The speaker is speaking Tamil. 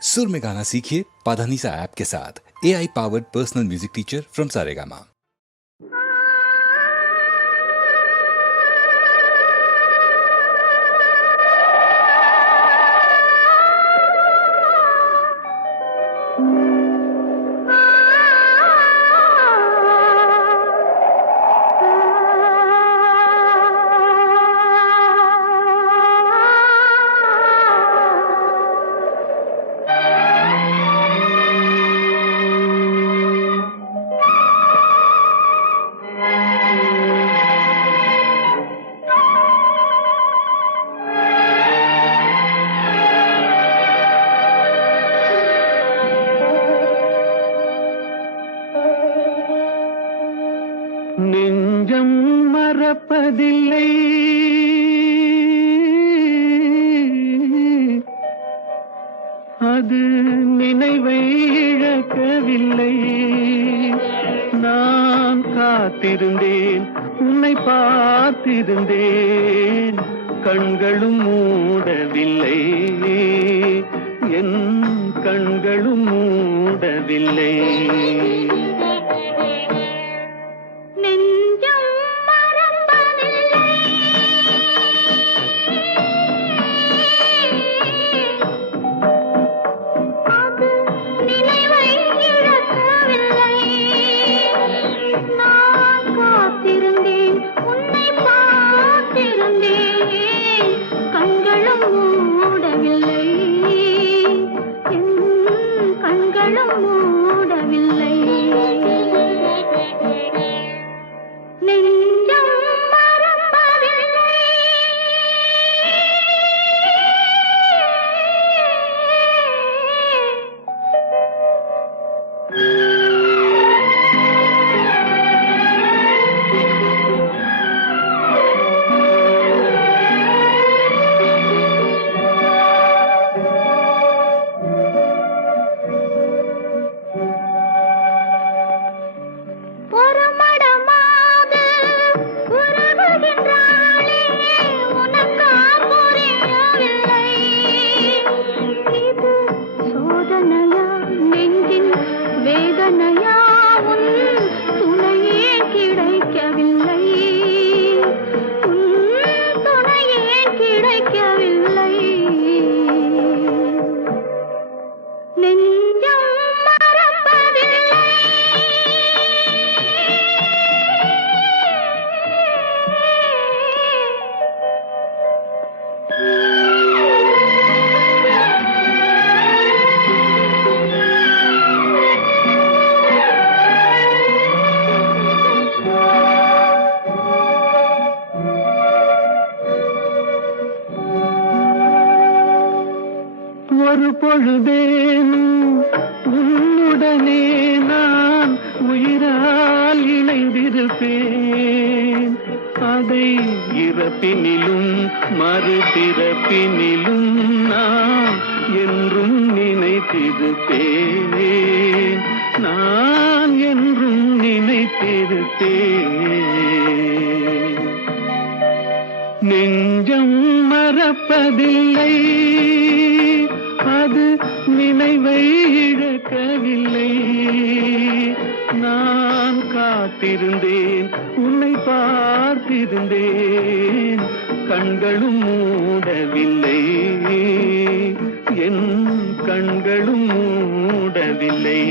सुर में गाना सीखिए पाधानीसा ऐप के साथ। AI powered personal music teacher from Saregama. நெஞ்சம் மறப்பதில்லை, அது நினைவை இழக்கவில்லை. நான் காத்திருந்தேன், உன்னை பார்த்திருந்தேன், கண்களும் மூடவில்லை, என் கண்களும் மூடவில்லை. ஒரு பொழுதேனும் உன்னுடனே நான் உயிரால் இணைந்திருப்பேன். அதை இறப்பினிலும் மறுபிறப்பினிலும் நான் என்றும் நினைத்திருப்பேன், நான் என்றும் நினைத்திருப்பேன். நெஞ்சம் மறப்பதில்லை, அது நினைவை இழக்கவில்லை. நான் காத்திருந்தேன், உன்னை பார்த்திருந்தேன், கண்களும் மூடவில்லை, என் கண்களும் மூடவில்லை.